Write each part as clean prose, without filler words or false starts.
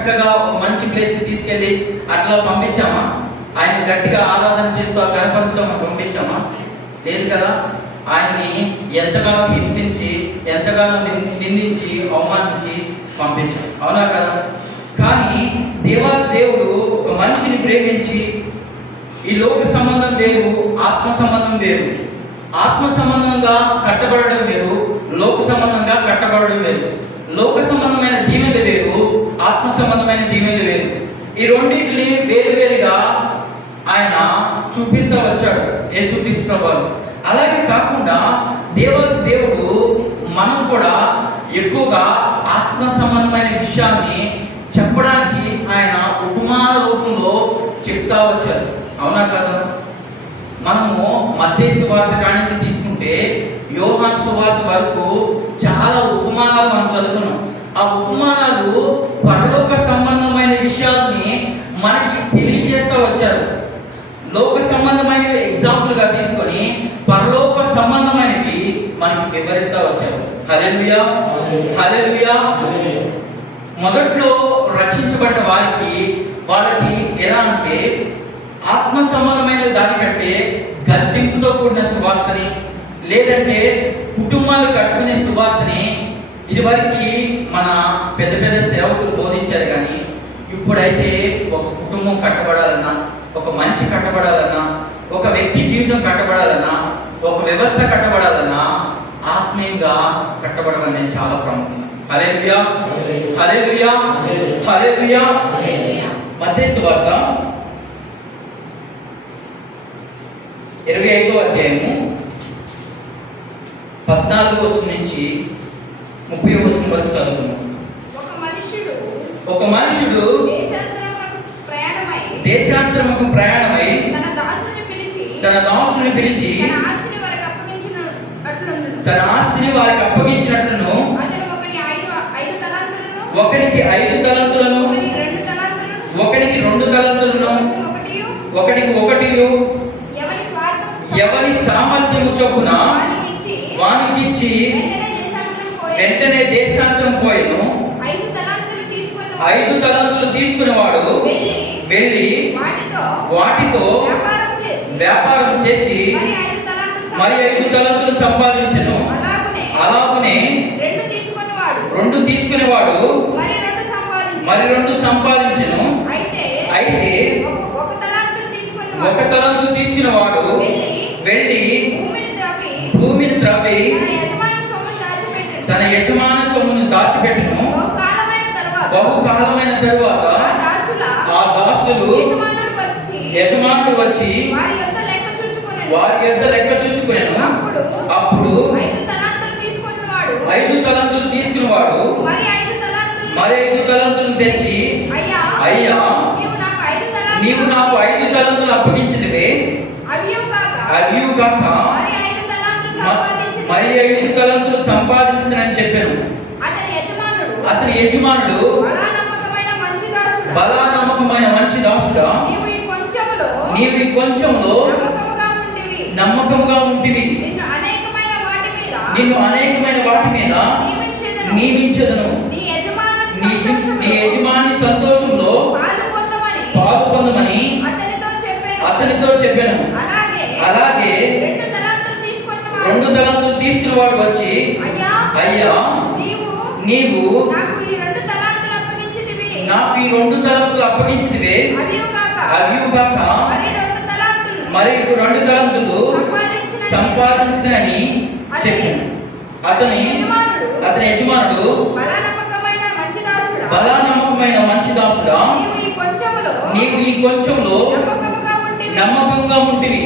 చక్కగా ఒక మంచి ప్లేస్కి తీసుకెళ్ళి అట్లా పంపించామా? ఆయన గట్టిగా ఆరాధన చేస్తూ కనపరుస్తూ మనం పంపించామా? లేదు కదా. ఆయన్ని ఎంతగానో హింసించి, ఎంతగానో నిందించి, అవమానించి పంపించాం, అవునా కదా. కానీ దేవుడు ఒక మనిషిని ప్రేమించి, ఈ లోక సంబంధం వేరు, ఆత్మ సంబంధం వేరు. ఆత్మ సంబంధంగా కట్టబడడం వేరు, లోక సంబంధంగా కట్టబడడం వేరు. లోక సంబంధమైన దీవెనలు వేరు, ఆత్మ సంబంధమైన దీవెనలు వేరు. ఈ రెండింటిని వేరువేరుగా ఆయన చూపిస్తూ వచ్చాడు యేసుక్రీస్తు ప్రభువు. అలాగే కాకుండా దేవుడు మనం కూడా ఎక్కువగా ఆత్మ సంబంధమైన విషయాన్ని చెప్పడానికి ఆయన ఉపమాన రూపంలో చెప్తా వచ్చారు, అవునా కదా. మనము మత్తయి సువార్త కానించి తీసుకుంటే యోహాను సువార్త వరకు చాలా ఉపమానాలు మనం చదువుకున్నాం. ఆ ఉపమానాలు పరలోక సంబంధమైన విషయాల్ని మనకి తెలియజేస్తూ వచ్చారు. లోక సంబంధమైనవి ఎగ్జాంపుల్గా తీసుకొని పరలోక సంబంధమైనవి మనకి వివరిస్తూ వచ్చారు. హల్లెలూయా, హల్లెలూయా. మొదట్లో రక్షించబడిన వాళ్ళకి ఎలా అంటే ఆత్మ సంబంధమైన దానికంటే గద్దింపుతో కూడిన సువార్తని, లేదంటే కుటుంబాలు కట్టుకునే సువార్తని ఇదివరకు మన పెద్ద పెద్ద సేవకులు బోధించారు. కానీ ఇప్పుడైతే ఒక కుటుంబం కట్టబడాలన్నా, ఒక మనిషి కట్టబడాలన్నా, ఒక వ్యక్తి జీవితం కట్టబడాలన్నా, ఒక వ్యవస్థ కట్టబడాలన్నా ఆత్మీయంగా కట్టబడడం అనేది చాలా ప్రముఖం. హల్లెలూయా, హల్లెలూయా, హల్లెలూయా. మత్తయి సువార్త 25వ అధ్యాయము 14వ వచనం నుంచి 30వ వచనం వరకు చదువుకున్నాం. ఒక మనుషుడు దేశాంతరముకు ప్రయాణమై తన దాసుని పిలిచి తన ఆస్తిని వారికి అప్పగించినట్లును ఒకరికి 5 తలంతులను, ఒకరికి 2 తలంతులను, ఒకరికి 1, ఎవరి సామర్థ్యము చొప్పున వానికిచ్చి వెంటనే దేశాంతరం పోయెను. 5 తలంతులు తీసుకునేవాడు వెళ్ళి వాటితో వ్యాపారం చేసి మరి 5 తలంతులు సంపాదించెను. అలాగునే 2 తీసుకునేవాడు మరి 2 సంపాదించెను. అయితే 1 తలంతు తీసుకునేవాడు వెళ్ళి భూమిని త్రవ్వి తన యజమాన సొమ్మును దాచిపెట్టును. బహుకాలమైన తరువాత ఆ దాసులు యజమానుడు వచ్చి వారి యొద్ద లెక్క చూచుకొనెను. అప్పుడు 5 తలంతులు తీసుకునేవాడు మరి 5 తలంతులను తెచ్చి, అయ్యా నీవు నాకు 5 తలంతులు అప్పగించినవే, అవియు కాక మరి 5 తలంతులు సంపాదించినని చెప్పాను. అతని యజమానుడు బలా నమ్మకమైన మంచి దాసుడా, నీవు ఈ కొంచెంలో నమ్మకముగా ఉంటివి, నిన్ను అనేకమైన వాటి మీద నియమించదను. నీ యజమాని సంతోషంలో పాలు పొందమని అతనితో చెప్పాను. అలాగే 2 తలంతులు తీసుకున్నవాడు వచ్చి, అయ్యా నీవు నాకు ఈ 2 తలంతులు అప్పగించితివే, అవియు కాక మరి 2 తలంతులు సంపాదించినని చెప్పాను. అతని యజమానుడు బలా నమ్మకమైన మంచి దాసుడా, నీవు ఈ కొంచెంలో నమ్మకంగా ఉంటివి,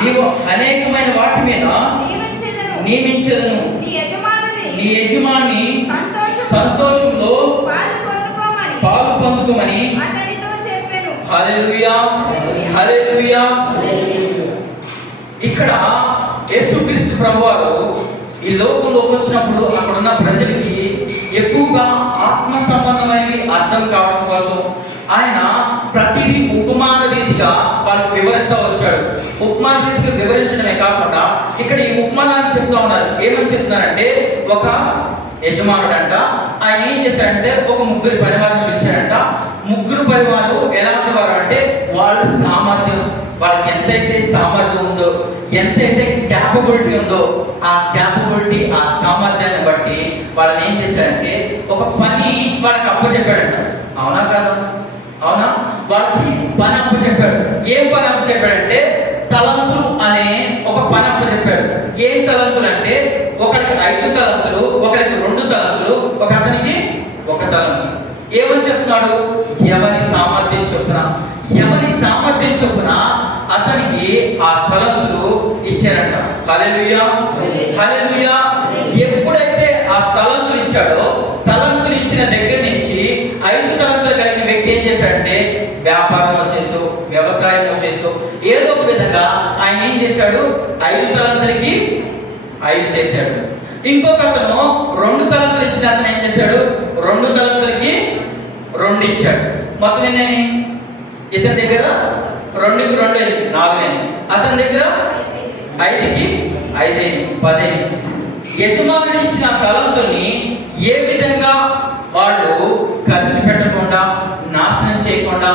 నీవు అనేకమైన వాటి మీద నియమించదను. నీ యజమాని సంతోషంలో పాలు పొందుకోమని. హల్లెలూయా, హల్లెలూయా. ఇక్కడ యేసుక్రీస్తు ప్రభువారు ఈ లోకంలోకి వచ్చినప్పుడు అక్కడున్న ప్రజలకి ఎక్కువగా ఆత్మ సంబంధమైనవి అర్థం కావడం కోసం ఆయన ప్రతిదీ ఉపమాన రీతిగా వాళ్ళకి వివరిస్తూ వచ్చాడు. ఉపమాన రీతిగా వివరించడమే కాకుండా ఇక్కడ ఈ ఉపమానాన్ని చెప్తా ఉన్నారు. ఏమని చెప్తున్నారంటే, ఒక యజమానుడంట. ఆయన ఏం చేశాడంటే ఒక ముగ్గురు పరివారం పిలిచాడంట. ముగ్గురు పరివారు ఎలాంటి వారు అంటే వాళ్ళ సామర్థ్యం, వాళ్ళకి ఎంతైతే సామర్థ్యం ఉందో, ఎంతైతే క్యాపబిలిటీ ఉందో, ఆ క్యాపబిలిటీ, ఆ సామర్థ్యాన్ని బట్టి వాళ్ళని ఏం చేశారంటే ఒక పని వాళ్ళకి అప్పచెప్పాడట. అవునా కాదు? అవునా? వాళ్ళకి పని అప్పచెప్పాడు. ఏం పని అప్పచెప్పాడంటే తలంతులు అనే ఒక పని అప్పచెప్పాడు. ఏం తలంతులు అంటే ఒకరికి 5 తలంతులు, ఒకరికి 2 తలంతులు, ఒక అతనికి 1 తలంతు. ఏమని చెప్తున్నాడు? ఎవరి సామర్థ్యం చొప్పున, ఎవరి సామర్థ్యం చొప్పున అతనికి ఆ తలంతులు ఇచ్చారంట. హల్లెలూయా, హల్లెలూయా. ఎప్పుడైతే ఆ తలంతులు ఇచ్చాడో, తలంతులు ఇచ్చిన దగ్గర నుంచి 5 తలంతులు కలిగిన వ్యక్తి ఏం చేశాడంటే వ్యాపారం చేసు, వ్యవసాయం చేసు, ఏదో ఒక విధంగా ఆయన ఏం చేశాడు? 5 తలంతులకి 5 చేశాడు. ఇంకొక అతను 2 తలంతులు ఇచ్చిన అతను ఏం చేశాడు? 2 తలంతులకి 2 ఇచ్చాడు. మొత్తం ఎన్ని? ఇతని దగ్గర 2కి 2 4, అతని దగ్గర 5కి 5, 10. యజమానుడు ఇచ్చిన తలంతుల్ని ఏ విధంగా వాళ్ళు ఖర్చు పెట్టకుండా, నాశనం చేయకుండా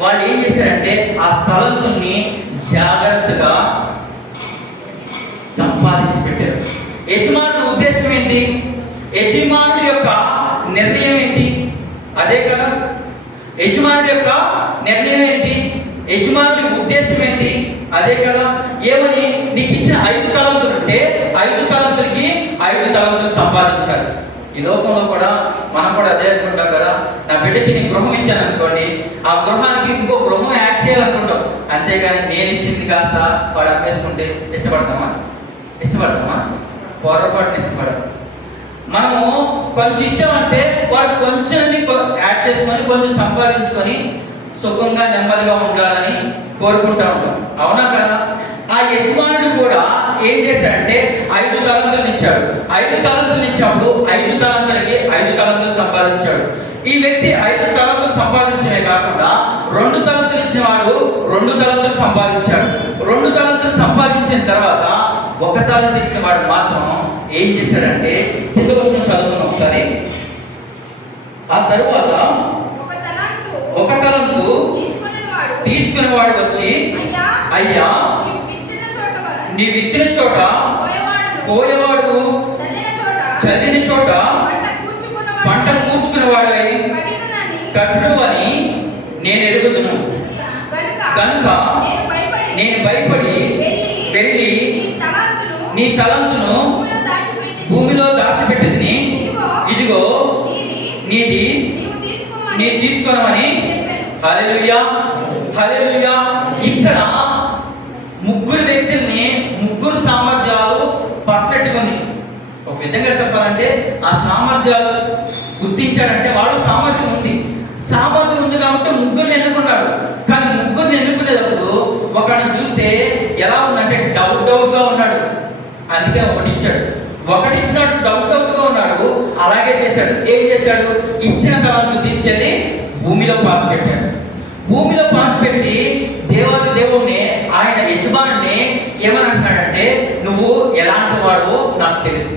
వాళ్ళు ఏం చేశారంటే ఆ తలంతుల్ని జాగ్రత్తగా సంపాదించి పెట్టారు. యజమానుడి ఉద్దేశం ఏంటి? యజమానుడి యొక్క నిర్ణయం ఏంటి? అదే కదా. యజమానుడి యొక్క నిర్ణయం ఏంటి? యజమానుడి ఉద్దేశం ఏంటి? అదే కదా. ఏమని? నీకు ఇచ్చిన 5 తలంతులు ఉంటే 5 తలంతులకి 5 తలంతులు సంపాదించాలి. ఈ లోకంలో కూడా మనం కూడా అదే అనుకుంటాం కదా. నా బిడ్డకి నేను గృహం ఇచ్చాను అనుకోండి, ఆ గృహానికి ఇంకో గృహం యాడ్ చేయాలనుకుంటాం. అంతేగాని నేను ఇచ్చింది కాస్త వాడు అమ్మేసుకుంటే ఇష్టపడతామా? ఇష్టపడతామా? పొరపాటుని ఇష్టపడతాం. మనము కొంచెం ఇచ్చామంటే వాడు కొంచెం యాడ్ చేసుకొని కొంచెం సంపాదించుకొని సుఖంగా నెమ్మదిగా ఉండాలని కోరుకుంటా ఉంటాం. అవునా కదా? ఆ యజమానుడు కూడా ఏం చేశాడంటే 5 తలంతులు ఇచ్చాడు. 5 తలంతులు ఇచ్చినప్పుడు 5 తలంతులకి 5 తలంతులు సంపాదించాడు. ఈ వ్యక్తి 5 తలంతులు సంపాదించడమే కాకుండా 2 తలంతులు ఇచ్చిన వాడు 2 తలంతులు సంపాదించాడు. 2 తలంతులు సంపాదించిన తర్వాత 1 తలంతు ఇచ్చిన వాడు మాత్రం ఏం చేశాడంటే, కింద వచ్చిన చదువుకుని ఒకసారి. ఆ తరువాత 1 తలంతు తీసుకుని వాడు వచ్చి, అయ్యా నీ విత్తిన చోట పోయేవాడు, చల్లిన చోట పంట కూర్చుకునే వాడు కట్టుడు అని నేను ఎరుగుదును. కనుక నేను భయపడి వెళ్ళి నీ తలంతును భూమిలో దాచిపెట్టేది, ఇదిగో నీది నీ తీసుకోనమని. హల్లెలూయా, హల్లెలూయా. ఇక్కడ ముగ్గురు వ్యక్తుల్ని, ముగ్గురు సామర్థ్యాలు పర్ఫెక్ట్గా ఉంది. ఒక విధంగా చెప్పాలంటే ఆ సామర్థ్యాలు గుర్తించాడంటే వాళ్ళు సామర్థ్యం ఉంది. సామర్థ్యం ఉంది కాబట్టి ముగ్గురిని ఎన్నుకున్నాడు. కానీ ముగ్గురిని ఎన్నుకునేటప్పుడు ఒకడిని చూస్తే ఎలా ఉందంటే డౌట్గా ఉన్నాడు. అందుకే 1 ఇచ్చాడు. 1 ఇచ్చినాడు, డౌట్గా ఉన్నాడు. అలాగే చేశాడు. ఏం చేశాడు? ఇచ్చిన తలంతు తీసుకెళ్ళి భూమిలో పాత పెట్టాడు. భూమిలో పాత పెట్టి దేవాది దేవుణ్ణి, ఆయన యజమానుని ఏమని అంటున్నాడంటే, నువ్వు ఎలాంటి వాడో నాకు తెలుసు.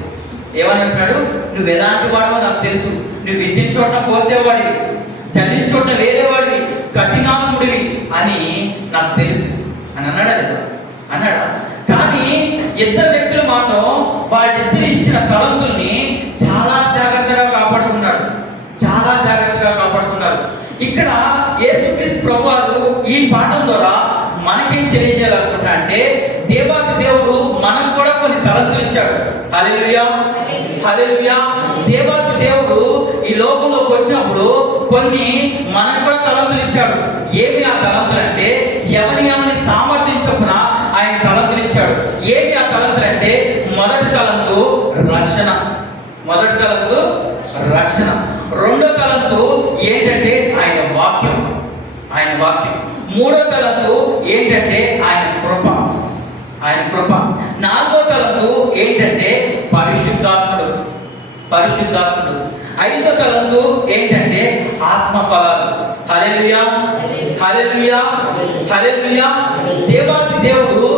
ఏమని అంటున్నాడు? నువ్వు ఎలాంటి వాడో నాకు తెలుసు. నువ్వు విత్తిన చోట కోసేవాడివి, చల్లిన చోట వేరేవాడివి, కఠినాత్ముడివి అని నాకు తెలుసు అని అన్నాడా లేదా? అన్నాడా? కానీ 2 వ్యక్తులు మాత్రం వాళ్ళిద్దరు ఇచ్చిన తలంతుల్ని చాలా జాగ్రత్తగా కాపాడుకున్నారు. చాలా జాగ్రత్తగా కాపాడుకున్నారు. ఇక్కడ యేసుక్రీస్తు ప్రభువారు ఈ పాఠం ద్వారా మనకేం తెలియజేయాలనుకుంటా అంటే, దేవాది దేవుడు మనకు కూడా కొన్ని తలంతులు ఇచ్చాడు. హల్లెలూయా, హల్లెలూయా. దేవాది దేవుడు ఈ లోకంలోకి వచ్చినప్పుడు కొన్ని మనకు కూడా తలంతులు ఇచ్చాడు. ఏమి ఆ తలంతులు అంటే, ఎవరి సామర్థ్యం చొప్పున ఆయన తలంతులు ఇచ్చాడు. ఏమి ఆ తలంతులు అంటే, మొదటి తలంతు రక్షణ. మొదటి తలంతు రక్షణ. 2వ తలంతు ఏంటంటే ఆయన వాక్యం, ఆయన వాక్యం. 3వ తలంతు ఏంటంటే ఆయన కృప, ఆయన కృప. 4వ తలంతు ఏంటంటే పరిశుద్ధాత్ముడు, పరిశుద్ధాత్ముడు. 5వ తలంతు ఏంటంటే ఆత్మఫలాలు. హల్లెలూయా, హల్లెలూయా, హల్లెలూయా. దేవాది దేవుడు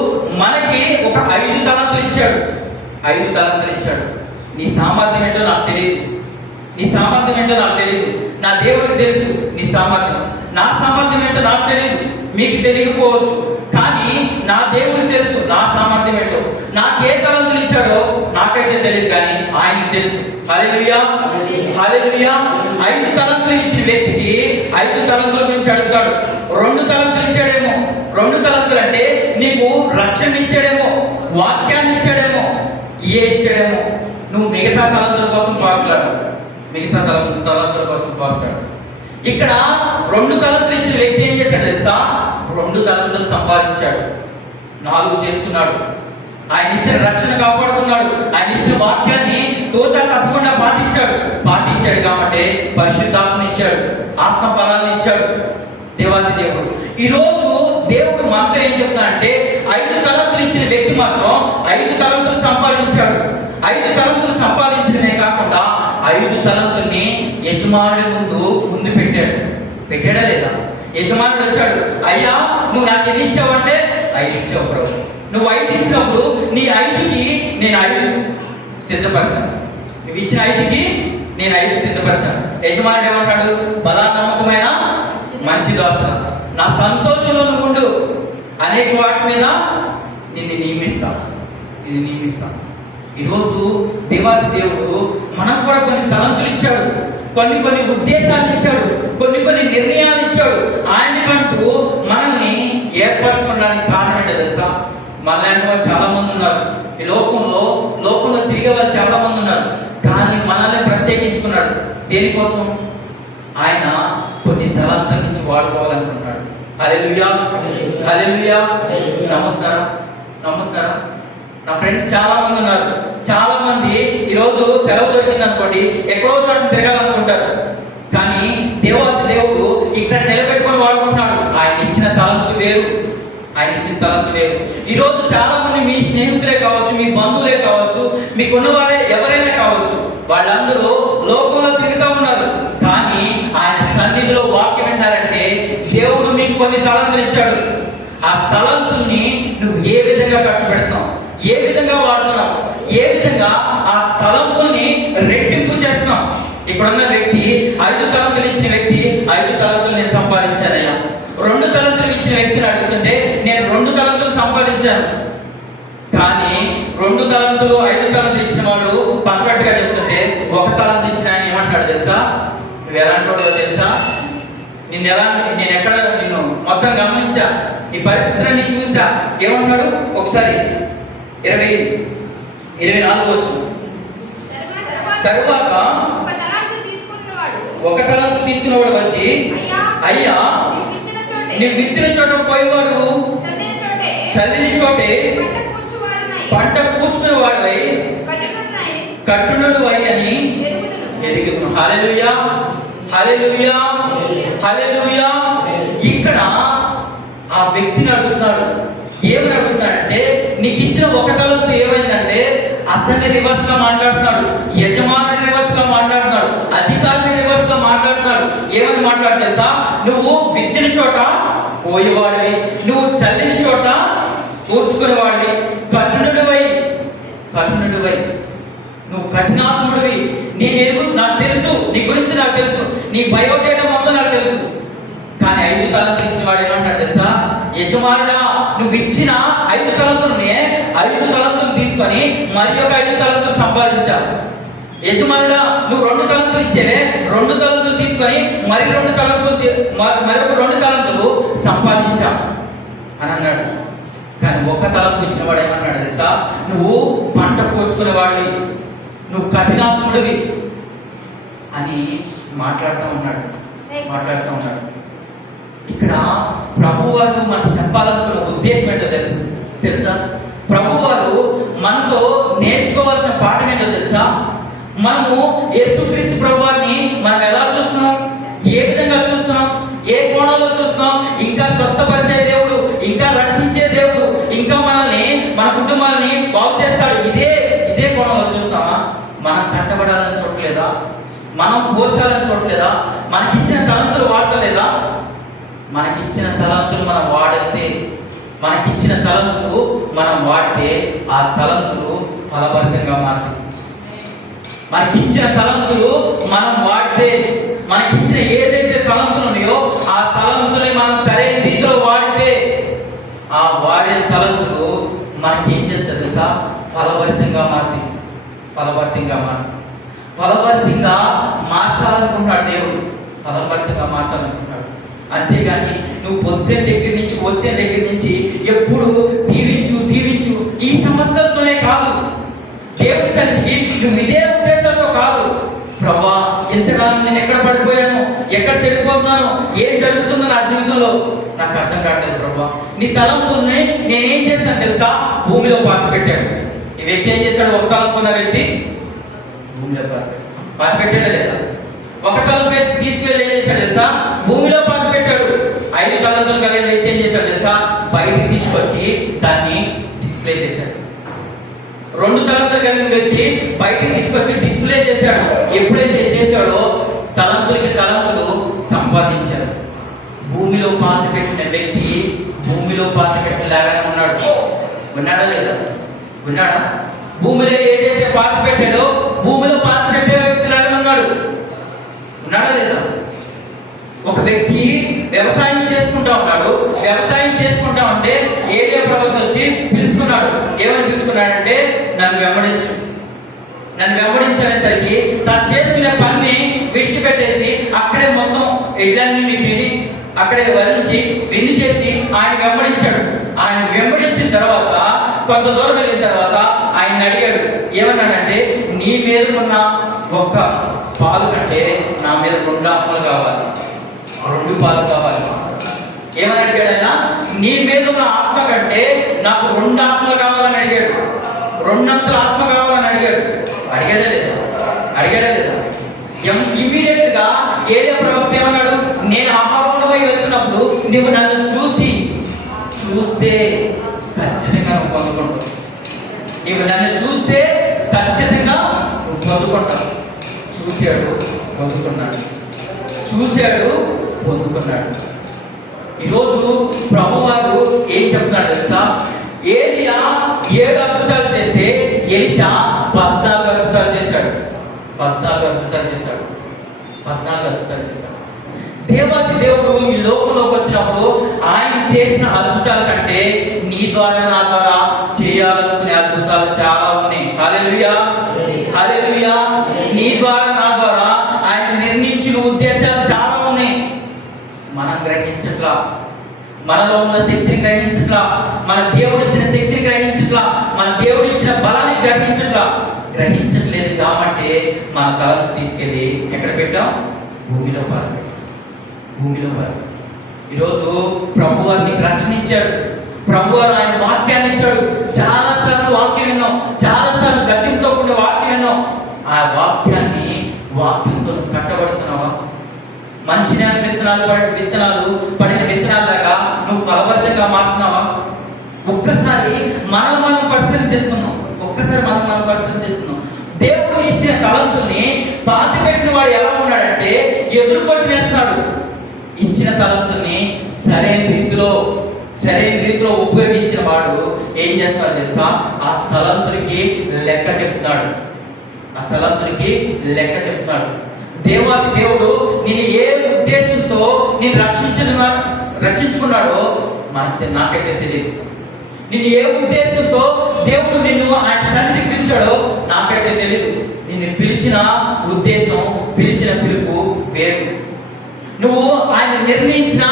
మనకి ఒక 5 తలంతులు ఇచ్చాడు. 5 తలంతులు ఇచ్చాడు. నీ సామర్థ్యం ఏంటో నాకు తెలియదు, నీ సామర్థ్యం ఏంటో నాకు తెలియదు. నా దేవుడికి తెలుసు నీ సామర్థ్యం. నా సామర్థ్యం ఏంటో నాకు తెలియదు, మీకు తెలియకపోవచ్చు. కానీ నా దేవుడికి తెలుసు నా సామర్థ్యం ఏంటో. నాకే తలంతులు ఇచ్చాడో నాకైతే తెలియదు, కానీ ఆయనకి తెలుసు. హల్లెలూయా, హల్లెలూయా. 5 తలంతులు ఇచ్చిన వ్యక్తికి 5 తలంతుల గురించి అడుగుతాడు. 2 తలంతులు ఇచ్చాడేమో. 2 తలంతులు అంటే నీకు రక్షణ ఇచ్చాడేమో, వాక్యాన్ని ఇచ్చాడేమో, ఇచ్చాడేమో. నువ్వు మిగతా తలంతుల కోసం పాకులాడు, మిగతా తలంతుల కోసం పాకులాడు. ఇక్కడ 2 తలంతులు ఇచ్చిన వ్యక్తి ఏం చేశాడు తెలుసా? 2 తలంతులు సంపాదించాడు, 4 చేసుకున్నాడు. ఆయన ఇచ్చిన రక్షణ కాపాడుకున్నాడు. ఆయన ఇచ్చిన వాక్యాన్ని తోచా తప్పకుండా పాటించాడు కాబట్టి పరిశుద్ధాత్మని ఇచ్చాడు, ఆత్మ ఫలాన్ని ఇచ్చాడు దేవాది దేవుడు. ఈరోజు దేవుడు మనతో ఏం చెప్తున్నా అంటే 5 తలంతులు ఇచ్చిన వ్యక్తి మాత్రం 5 తలంతులు సంపాదించాడు. 5 తలంతులు సంపాదించడమే కాకుండా 5 తలంతుల్ని యజమానుడి ముందు పెట్టాడా లేదా? యజమానుడు వచ్చాడు, అయ్యా నువ్వు నాకు ఎన్ని ఇచ్చావంటే 5 ఇచ్చావు ప్రభు. నువ్వు 5 ఇచ్చినప్పుడు నీ 5కి నేను 5 సిద్ధపరచాను. నువ్వు ఇచ్చిన 5కి నేను 5 సిద్ధపరచాను. యజమానుడు ఏమంటాడు? బలా నమ్మకమైన మంచి దాసు, నా సంతోషంలో నువ్వు ఉండు, అనేక వాటి మీద నిన్ను నియమిస్తాను. ఈరోజు దేవాది దేవుడు మనకు కూడా కొన్ని తలంతులు ఇచ్చాడు, కొన్ని ఉద్దేశాలు ఇచ్చాడు, కొన్ని నిర్ణయాలు ఇచ్చాడు. ఆయనకంటూ మనల్ని ఏర్పరచుకోవడానికి కారణం ఏంటో తెలుసా? మనలాంటి వాళ్ళు చాలా మంది ఉన్నారు ఈ లోకంలో తిరిగే వాళ్ళు చాలా మంది ఉన్నారు. కానీ మనల్ని ప్రత్యేకించుకున్నాడు దేనికోసం? ఆయన కొన్ని తలంతుల నుంచి వాడుకోవాలనుకున్నాడు. హల్లెలూయా, హల్లెలూయా. నమ్ముతారా? నా ఫ్రెండ్స్ చాలా మంది ఉన్నారు. చాలా మంది ఈరోజు సెలవు దొరికింది అనుకోండి, ఎక్కడో చోట తిరగాలనుకుంటారు. కానీ దేవుడు ఇక్కడ నిలబెట్టుకొని వాడుకుంటున్నాడు. ఆయన ఇచ్చిన తలంతు వేరు. ఈరోజు చాలా మంది మీ స్నేహితులే కావచ్చు, మీ బంధువులే కావచ్చు, మీకున్న వారే ఎవరైనా కావచ్చు, వాళ్ళందరూ లోకంలో తిరుగుతూ ఉన్నారు. కానీ ఆయన సన్నిధిలో వాక్యం విన్నారంటే దేవుడు నీకు కొన్ని తలంతులు ఇచ్చాడు. ఆ తలంతుల్ని నువ్వు ఏ విధంగా ఖర్చు పెడుతున్నావు, ఏ విధంగా వాడుతున్నావు, ఏ విధంగా ఆ తలంపుల్ని రెట్టింపు చేస్తున్నావు. ఇక్కడున్న వ్యక్తి 5 తలంతులు ఇచ్చిన వ్యక్తి 5 తలంతులు నేను సంపాదించానయ్యా. 2 తలంతులు ఇచ్చిన వ్యక్తిని అడుగుతుంటే నేను 2 తలంతులు సంపాదించాను. కానీ 2 తలంతులు 5 తలంతులు ఇచ్చిన వాడు పర్ఫెక్ట్ గా చెప్తుంటే 1 తలంతు ఇచ్చిన ఆయన ఏమంటాడు తెలుసా? నువ్వు ఎలాంటి వాడో తెలుసా? నేను ఎక్కడ నిన్ను మొత్తం గమనించా, నీ పరిస్థితులన్నీ చూసా. ఏమంటున్నాడు? ఒకసారి 24 వచ్చు. తరువాత 1 తలంతు తీసుకున్నవాడు వచ్చి, అయ్యా నీ విత్తిన చోట పోయేవాడు చల్లిని చోటే పంట కూర్చుకునే వాడివై కట్టునడు అని ఎరుగుదును. హల్లెలూయా, హల్లెలూయా, హల్లెలూయా. ఇక్కడ ఆ వ్యక్తిని అడుగుతున్నాడు. ఏమని అడుగుతున్నాడంటే, నీకు ఇచ్చిన 1 తలంతు ఏమైందంటే అతన్ని రివర్స్ గా మాట్లాడుతున్నాడు, యజమానుని రివర్స్ గా మాట్లాడుతున్నాడు, అధికారిని రివర్స్ గా మాట్లాడుతున్నాడు. ఏమని మాట్లాడుతా? నువ్వు విత్తిన చోట పోయేవాడివి, నువ్వు చల్లిన చోట కూర్చుకునేవాడివి, కఠినుడివై, నువ్వు కఠినాత్ముడివి. నాకు తెలుసు, నీ గురించి నాకు తెలుసు, నీ బయోడేటా మొత్తం నాకు తెలుసు. కానీ 5 తలంతులు ఇచ్చిన వాడు ఏమంటాడు తెలుసా? యజమానుడా, నువ్వు ఇచ్చిన 5 తలంతులనే 5 తలంతులు తీసుకొని మరి ఒక 5 తలంతులు సంపాదించా. యజమానుడా, నువ్వు 2 తలంతులు ఇచ్చేవే, 2 తలంతులు తీసుకొని మరొక 2 తలంతులు సంపాదించా అని అన్నాడు. కానీ 1 తలంపు ఇచ్చిన వాడు ఏమన్నాడు తెలుసా? నువ్వు పంట కోర్చుకునే వాడివి, నువ్వు కఠినాత్ముడివి అని మాట్లాడుతూ ఉన్నాడు. ఇక్కడ ప్రభువారు మనకు చెప్పాలనుకున్న ఉద్దేశం ఏంటో తెలుసా? ప్రభువారు మనతో నేర్చుకోవాల్సిన పాఠం ఏంటో తెలుసా? మనము యేసుక్రీస్తు ప్రభువారిని మనం ఎలా చూస్తున్నాం, ఏ విధంగా చూస్తున్నాం, ఏ కోణంలో చూస్తున్నాం? ఇంకా స్వస్థపరిచే దేవుడు, ఇంకా రక్షించే దేవుడు, ఇంకా మనల్ని, మన కుటుంబాలని బాగు చేస్తాడు, ఇదే కోణంలో చూస్తామా? మనం కట్టబడాలని చూడలేదా? మనం పోర్చాలని చూడలేదా? మనకిచ్చిన తలంతులు వాడలేదా? మనకిచ్చిన తలంతులు మనం వాడితే ఆ తలంతులు ఫలభరితంగా మారుతాయి. మనకి ఇచ్చిన తలంతులు మనం వాడితే, మనకి ఇచ్చిన ఏదైతే తలంతులు ఉన్నాయో ఆ తలంతుల్ని మనం సరైన రీతిలో వాడితే, ఆ వాడిన తలంతులు మనకి ఏం చేస్తారు తెలుసా? ఫలభరితంగా మారుతాయి. ఫలభరితంగా మార్చాలనుకుంటాడు దేవుడు. ఫలభరితంగా మార్చాలనుకుంటాడు. అంతేగాని నువ్వు పొద్దున్న దగ్గర నుంచి వచ్చే దగ్గర నుంచి ఎప్పుడు దీవించు ఈ సమస్యలతోనే కాదు, దేవుడి సన్నిధికి నువ్వు ఇదే ఉద్దేశంతో కాదు. ప్రభా, ఎంతకాలం నేను ఎక్కడ పడిపోయాను, ఎక్కడ చెడిపోతున్నాను, ఏం జరుగుతుందో నా జీవితంలో నాకు అర్థం కావట్లేదు ప్రభా. నీ తలంపుల్ని నేనేం చేశాను తెలుసా? భూమిలో పాతి పెట్టాడు. ఈ వ్యక్తి ఏం చేశాడు? ఒక తలంపు ఉన్న వ్యక్తి భూమిలో పాతి పెట్టాడా లేదా? ఒక తలంపు తీసుకెళ్ళి ఏం చేశాడు తెలుసా? భూమిలో పాతి పెట్టాడు. 5 తలంతులు కలిగిన వ్యక్తి ఏం చేశాడు తెలుసా? బయటికి తీసుకొచ్చి దాన్ని డిస్ప్లే చేశాడు. 2 తలంతులు కలిగిన వ్యక్తి బయటికి తీసుకొచ్చి డిస్ప్లే చేశాడు. ఎప్పుడైతే చేశాడో తలంతులకి తలంతులు సంపాదించాడు. భూమిలో పాతి పెట్టిన వ్యక్తి భూమిలో పాతి పెట్టినలాగానే ఉన్నాడు. ఉన్నాడా లేదా? ఉన్నాడా? భూమిలో ఏదైతే పాతి పెట్టాడో భూమిలో పాతి పెట్టే వ్యక్తి లాగానే ఉన్నాడు. ఉన్నాడా లేదా? ఒక వ్యక్తి వ్యవసాయం చేసుకుంటా ఉన్నాడు. వ్యవసాయం చేసుకుంటా ఉంటే ఏరియా ప్రభుత్వం వచ్చి పిలుచుకున్నాడు. ఏమని పిలుచుకున్నాడంటే, నన్ను వెంబడించనేసరికి తను చేసుకునే పని విడిచిపెట్టేసి అక్కడే మొత్తం ఎడ్లన్నింటిని అక్కడే వరించి విని చేసి ఆయన వెంబడించాడు. ఆయన వెంబడించిన తర్వాత కొంత దూరం వెళ్ళిన తర్వాత ఆయన అడిగాడు. ఏమన్నాడంటే, నీ మీద ఉన్న ఒక్క పాలు కంటే నా మీద 2 ఆత్మలు కావాలి, 2 పాలు కావాలి. ఏమని అడిగాడు ఆయన? నీ మీద ఉన్న ఆత్మ కంటే నాకు 2 ఆత్మలు కావాలని అడిగాడు. 2 ఆత్మ కావాలని అడిగాడు. అడిగాడా లేదా? ఇమ్మీడియట్ గా ఏరియా ప్రభుత్వం ఏమన్నాడు? నేను ఆహారంపై వెళ్తున్నప్పుడు నువ్వు నన్ను చూస్తే ఖచ్చితంగా నువ్వు పొందుకుంటావు. నువ్వు నన్ను చూస్తే ఖచ్చితంగా నువ్వు పొందుకుంటావు. చూశాడు, పొందుకున్నాడు. ఈరోజు ప్రభువారు ఏం చెప్తున్నాడు తెలుసా? ఏలియా 7 అద్భుతాలు చేస్తే ఎలీషా 14 అద్భుతాలు చేశాడు. 14 అద్భుతాలు చేశాడు. దేవాది దేవుడు ఈ లోకంలోకి వచ్చినప్పుడు ఆయన చేసిన అద్భుతాల కంటే నీ ద్వారా నా ద్వారా చేయాలనుకునే అద్భుతాలు చాలా ఉన్నాయి. హల్లెలూయా, హల్లెలూయా. నీ ద్వారా నా ద్వారా ఆయన నిర్మించిన ఉద్దేశాలు చాలా ఉన్నాయి. మనం గ్రహించట్లా, మనలో ఉన్న శక్తిని గ్రహించట్లా, మన దేవుడు ఇచ్చిన శక్తిని గ్రహించట్లా, మన దేవుడు ఇచ్చిన బలాన్ని గ్రహించట్లేదు. కాబట్టి మన తలను తీసుకెళ్ళి ఎక్కడ పెట్టాం? భూమిలో పారు. ఈరోజు ప్రభువారు నీకు రక్షణ ఇచ్చాడు. ప్రభువారు ఆయన వాక్యాన్ని ఇచ్చాడు. చాలాసార్లు వాక్యం విన్నాం, చాలాసార్లు గద్యంతో కూడిన వాక్యం విన్నాం. ఆ వాక్యంతో కట్టబడుతున్నావా? మంచి నేల విత్తనాలు పడిన విత్తనాలాగా నువ్వు ఫలభరితంగా మారుతున్నావా? ఒక్కసారి మనం పరిశీలన చేసుకున్నాం. దేవుడు ఇచ్చిన తలంతుల్ని పాతి పెట్టిన వాడు ఎలా ఉన్నాడంటే ఎదురు క్వశ్చన్ వేస్తున్నాడు. ఇచ్చిన తలంతుల్ని సరైన రీతిలో ఉపయోగించిన వాడు ఏం చేస్తాడు తెలుసా? ఆ తలంతులకి లెక్క చెప్తున్నాడు. దేవాది దేవుడు నిన్ను ఏ ఉద్దేశంతో నేను రక్షించుకున్నాడో నాకైతే తెలియదు. నిన్ను ఏ ఉద్దేశంతో దేవుడు నిన్ను ఆయన సన్నిధికి పిలిచాడో నాకైతే తెలియదు. నిన్ను పిలిచిన ఉద్దేశం, పిలిచిన పిలుపు వేరు. నువ్వు ఆయన నిర్ణయించిన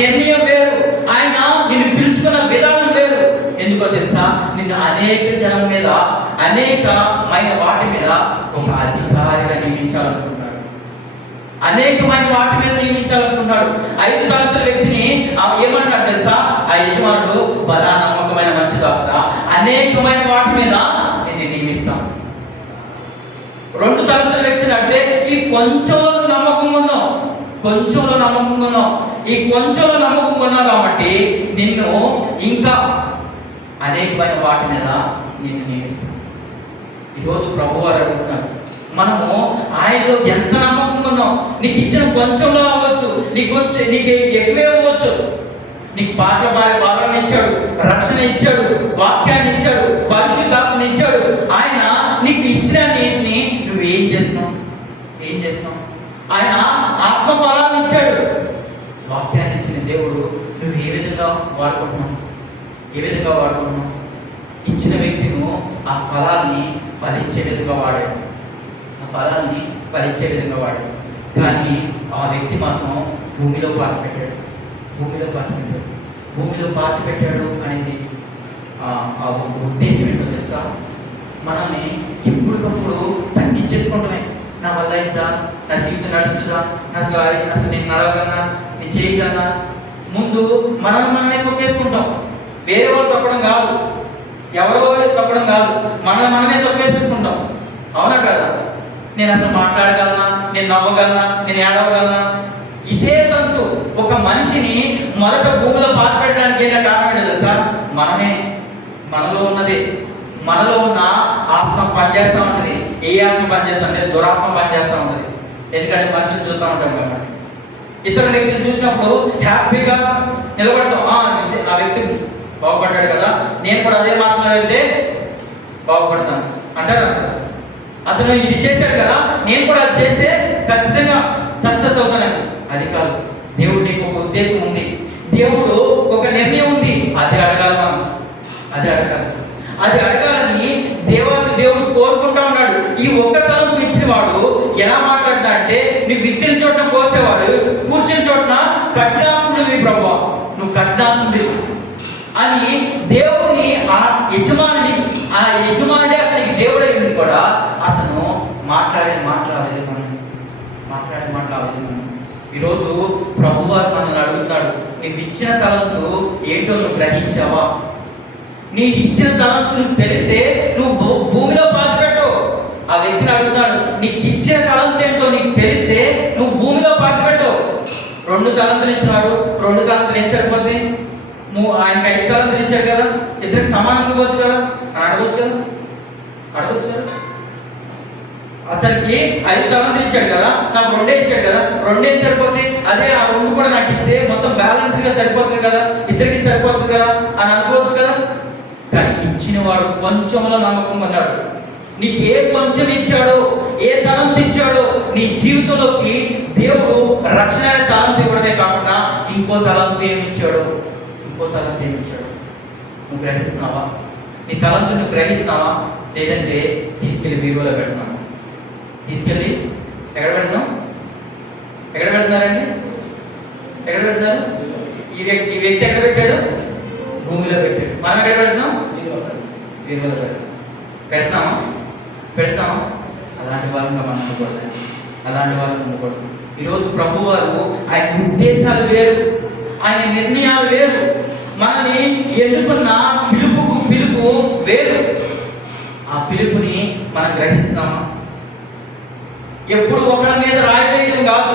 నిర్ణయం వేరు. ఆయన నిన్ను పిలుచుకున్న విధానం వేరు. ఎందుకో తెలుసా? నిన్ను అనేక జనం మీద, అనేకమైన వాటి మీద ఒక అధికారిగా నియమించాలనుకుంటున్నాడు. 5 తలంతుల వ్యక్తిని ఏమన్నాడు తెలుసా? ఆ యజమానుడు, బలా నమ్మకమైన మంచి దాసుడా, అనేకమైన వాటి మీద నిన్ను నియమిస్తాం. 2 తలంతుల వ్యక్తిని అంటే ఈ కొంచెంలో నమ్మకంగా ఉన్నావు. ఈ కొంచెంలో నమ్మకంగా ఉన్నావు కాబట్టి నిన్ను ఇంకా అనేకమైన వాటి మీద నిన్ను నియమిస్తాం. ఈరోజు ప్రభువారు అడుగుతున్నారు, మనము ఆయనలో ఎంత నమ్మకంగా ఉన్నాం? నీకు ఇచ్చిన కొంచెంలో అవ్వచ్చు, నీకు ఎక్కువే అవ్వచ్చు. నీకు పాటలు పాడే వరాన్ని ఇచ్చాడు, రక్షణ ఇచ్చాడు, వాక్యాన్ని ఇచ్చాడు, పరిశుద్ధాత్మని ఇచ్చాడు. ఆయన నీకు ఇచ్చిన నీటిని నువ్వు ఏం చేస్తున్నాం? ఆయన ఆత్మ ఫలాన్ని ఇచ్చాడు. వాక్యాన్ని ఇచ్చిన దేవుడు నువ్వు ఏ విధంగా వాడుకుంటున్నావు? ఇచ్చిన వ్యక్తిను ఆ ఫలాన్ని ఫలించే విధంగా వాడాడు. కానీ ఆ వ్యక్తి మాత్రం భూమిలో పాతి పెట్టాడు. అనేది ఆ ఉద్దేశం ఏంటో తెలుసా? మనల్ని ఎప్పటికప్పుడు తగ్గించేసుకుంటామే. నా వల్ల ఇంత, నా జీవితం నడుస్తుందా, నాకు అసలు నేను నడవగలనా, నేను చేయగలనా? ముందు మనమే తొక్కేసుకుంటాం. వేరే వాళ్ళు తప్పడం కాదు, ఎవరో తప్పడం కాదు, మనమే తొక్కేసేసుకుంటాం. అవునా కదా? నేను అసలు మాట్లాడగలనా, నేను నవ్వగలనా, నేను ఏడవగలనా? ఇదే తంతు ఒక మనిషిని మొదట భూమిలో పాత పెట్టడానికి ఏంటో కారణం ఏంటో తెలుసా? మనలో ఉన్న ఆత్మ పనిచేస్తూ ఉంటుంది. ఏ ఆత్మ పనిచేస్తూ అంటే దురాత్మ పనిచేస్తూ ఉంటుంది. ఎందుకంటే మనిషిని చూస్తూ ఉంటాం కాబట్టి. ఇతర వ్యక్తిని చూసినప్పుడు హ్యాపీగా నిలబడతాం. ఆ వ్యక్తి బాగుపడ్డాడు కదా, నేను కూడా అదే మార్గంలో వెళ్తే బాగుపడతాను అంటారు. అతను ఇది చేశాడు కదా, నేను కూడా అది చేస్తే ఖచ్చితంగా సక్సెస్ అవుతానని. అది కాదు. దేవుడు నీకు ఒక ఉద్దేశం ఉంది, దేవుడు ఒక నిర్ణయం ఉంది. అది అడగాలి. అది అడగాలని దేవుడు కోరుకుంటా ఉన్నాడు. ఈ ఒక్క తలంపు ఇచ్చిన వాడు ఎలా మాట్లాడతా అంటే, నువ్వు విత్తిన చోట కోసేవాడు, కూర్చుని చోట కఠినాత్ముడివి ప్రభా, నువ్వు కఠినాత్ముడివి అని దేవుడిని ఆ యజమానుడే అతనికి దేవుడై ఉండి కూడా అతను మాట్లాడేది మనం. ఈరోజు ప్రభువారు మనల్ని అడుగుతున్నాడు, నీకు ఇచ్చిన తలంతు ఏంటో నువ్వు గ్రహించావా? నీకు ఇచ్చిన తలంతు నువ్వు తెలిస్తే నువ్వు భూమిలో పాతిపెట్టు. ఆ వ్యక్తిని అడుగుతాడు, నీకు ఇచ్చిన తలంతు ఏంటో నీకు తెలిస్తే నువ్వు భూమిలో పాతిపెట్టు. 2 తలంతులు ఇచ్చినాడు, 2 తలంతులు ఏం సరిపోతాయి? ఆయనకి 5 తలంతులు ఇచ్చాడు కదా, ఇద్దరికి సమానంగా ఇవ్వచ్చు కదా, అడగవచ్చు కదా. అతనికి 5 తలంతులు ఇచ్చాడు కదా, నాకు 2 ఇచ్చాడు కదా, 2 సరిపోతుంది. అదే ఆ 2 కూడా నాకు ఇస్తే మొత్తం బ్యాలెన్స్ గా సరిపోతుంది కదా, ఇద్దరికి సరిపోతుంది కదా అని అనుకోవచ్చు కదా. కానీ ఇచ్చిన వాడు కొంచెంలో నమ్మకం ఉన్నాడు. నీకు ఏ కొంచెం ఇచ్చాడో, ఏ తలంతు ఇచ్చాడో నీ జీవితంలోకి దేవుడు రక్షణ అనే తలంతు ఇవ్వడమే కాకుండా ఇంకో తలంతు ఏమి ఇచ్చాడు? నువ్వు గ్రహిస్తున్నావా? నీ తలంతు నువ్వు గ్రహిస్తున్నావా? లేదంటే తీసుకెళ్ళి బీరువాలో పెడుతున్నావు. తీసుకెళ్ళి ఎక్కడ పెడుతున్నారండి? ఎక్కడ పెడుతున్నారు? ఈ వ్యక్తి ఎక్కడ పెట్టాడు? భూమిలో పెట్టాడు. మనం ఎక్కడ పెడుతున్నాం? బీరువాలో పెడతాము. అలాంటి వాళ్ళని మనం ఉండకూడదు. ఈరోజు ప్రభు వారు ఆయన ఉద్దేశాలు వేరు, ఆయన నిర్ణయాలు వేరు. మనల్ని ఎన్నుకున్న పిలుపు వేరు. ఆ పిలుపుని మనం గ్రహిస్తామా? ఎప్పుడు ఒకరి మీద రాయడం కాదు.